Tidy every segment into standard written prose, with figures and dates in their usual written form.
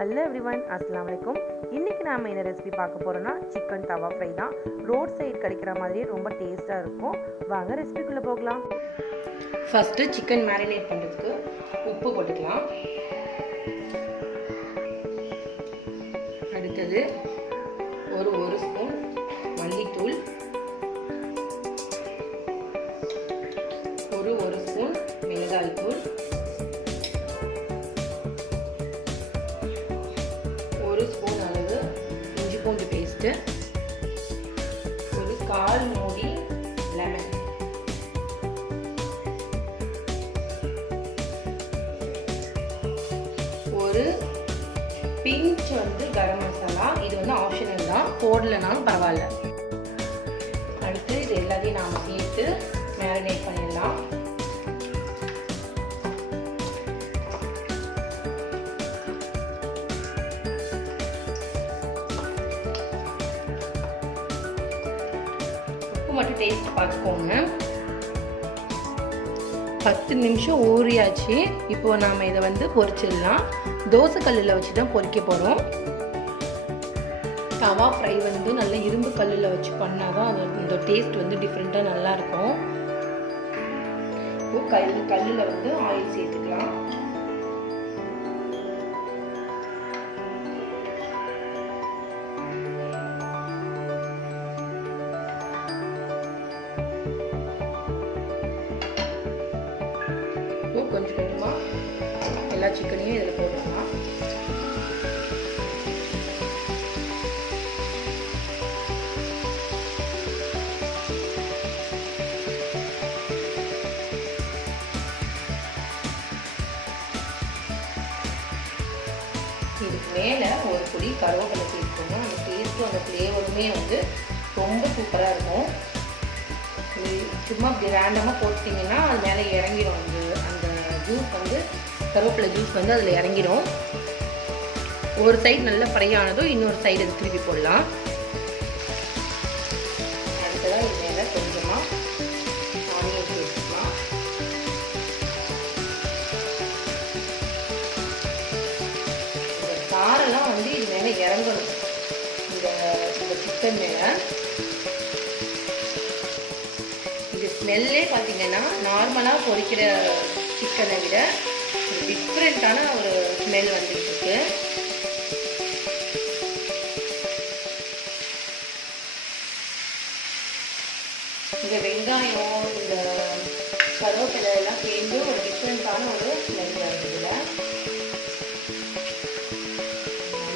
Hello everyone, அஸ்ஸலாமு அலைக்கும். இன்றைக்கி நாம் என்ன ரெசிபி பார்க்க போகிறோன்னா சிக்கன் தவா ஃப்ரை தான். ரோட் சைடு கிடைக்கிற மாதிரியே ரொம்ப டேஸ்ட்டாக இருக்கும். வாங்க ரெசிபிக்குள்ளே போகலாம். ஃபஸ்ட்டு சிக்கன் மேரினேட் பண்ணுறதுக்கு உப்பு போட்டுக்கலாம். அடுத்தது ஒரு ஸ்பூன் மல்லித்தூள், ஒரு ஸ்பூன் மிளகாய்த்தூள், ஒரு ஸ்பூன் அளவு இஞ்சி பூண்டு பேஸ்ட்டு, ஒரு கால் மூடி லெமன், ஒரு பிஞ்ச் கரம் மசாலா. இது ஆப்ஷனல் தான், போடலைனாலும் பரவாயில்ல. அடுத்து இது எல்லாத்தையும் நாம் சேர்த்து மேரினேட் பண்ணிடலாம். மட்டும் டேஸ்ட் பார்த்துக்கோங்க. 10 நிமிஷம் ஊறியாச்சு. இப்போ நாம் இதை பொரிச்சிடலாம். தோசை கல்லில் வச்சு தான் பொரிக்க போகிறோம். தவா ஃப்ரை நல்ல இரும்பு கல்லில் வச்சு பண்ணால் தான் அந்த டேஸ்ட் டிஃப்ரெண்ட்டாக நல்லாயிருக்கும். இப்போ கல்லில் ஆயில் சேர்த்துக்கலாம். கொஞ்சம் கொஞ்சமாக எல்லா சிக்கனையும் இதில் போடலாம். இதுக்கு மேலே ஒரு பொடி கருவேப்பிலை சேர்த்துக்கணும். அந்த டேஸ்ட்டும் அந்த ஃப்ளேவருமே ரொம்ப சூப்பராக இருக்கும். சும்மா இப்படி ரேண்டமாக போட்டிங்கன்னா அது மேலே இறங்கிடும். அந்த ஜூஸ் கருவேப்பிலை ஜூஸ் அதில் இறங்கிடும். ஒரு சைடு நல்லா ஃப்ரை ஆனதும் இன்னொரு சைடு அது திருப்பி போடலாம். அடுத்ததாக இது மேலே கொஞ்சமாக ஆனியன் சேர்த்துக்கலாம். இந்த காரெல்லாம் இது மேலே இறங்கணும். இந்த சிக்கன் மேலே ஸ்மெல்லே பார்த்தீங்கன்னா நார்மலாக பொரிக்கிற சிக்கனை விட டிஃப்ரெண்ட்டான ஒரு ஸ்மெல் வந்துருக்கு. இந்த வெங்காயம் இந்த கருவேப்பிலை எல்லாம் சேர்ந்து ஒரு டிஃப்ரெண்ட்டான ஒரு ஸ்மெல் வருதுல.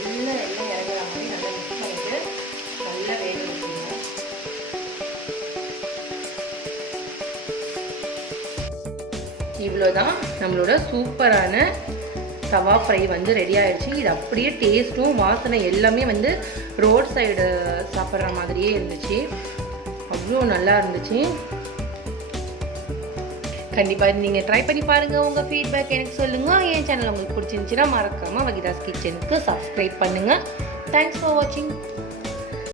நல்லா எல்லாம் இறங்குற மாதிரி நல்லா மிக்ஸ் பண்ணிட்டு நல்லா வேக வச்சுக்கணும். இவ்வளோதான் நம்மளோட சூப்பரான தவா ஃப்ரை ரெடி ஆயிடுச்சு. இது அப்படியே டேஸ்ட்டும் வாசனை எல்லாமே ரோட் சைடு சாப்பிட்ற மாதிரியே இருந்துச்சு. அவ்வளோ நல்லா இருந்துச்சு. கண்டிப்பாக நீங்கள் ட்ரை பண்ணி பாருங்கள். உங்கள் ஃபீட்பேக் எனக்கு சொல்லுங்கள். என் சேனல் உங்களுக்கு பிடிச்சிருந்துச்சின்னா மறக்காமல் வகிதாஸ் கிச்சனுக்கு சப்ஸ்கிரைப் பண்ணுங்கள். தேங்க்ஸ் ஃபார் வாட்சிங்.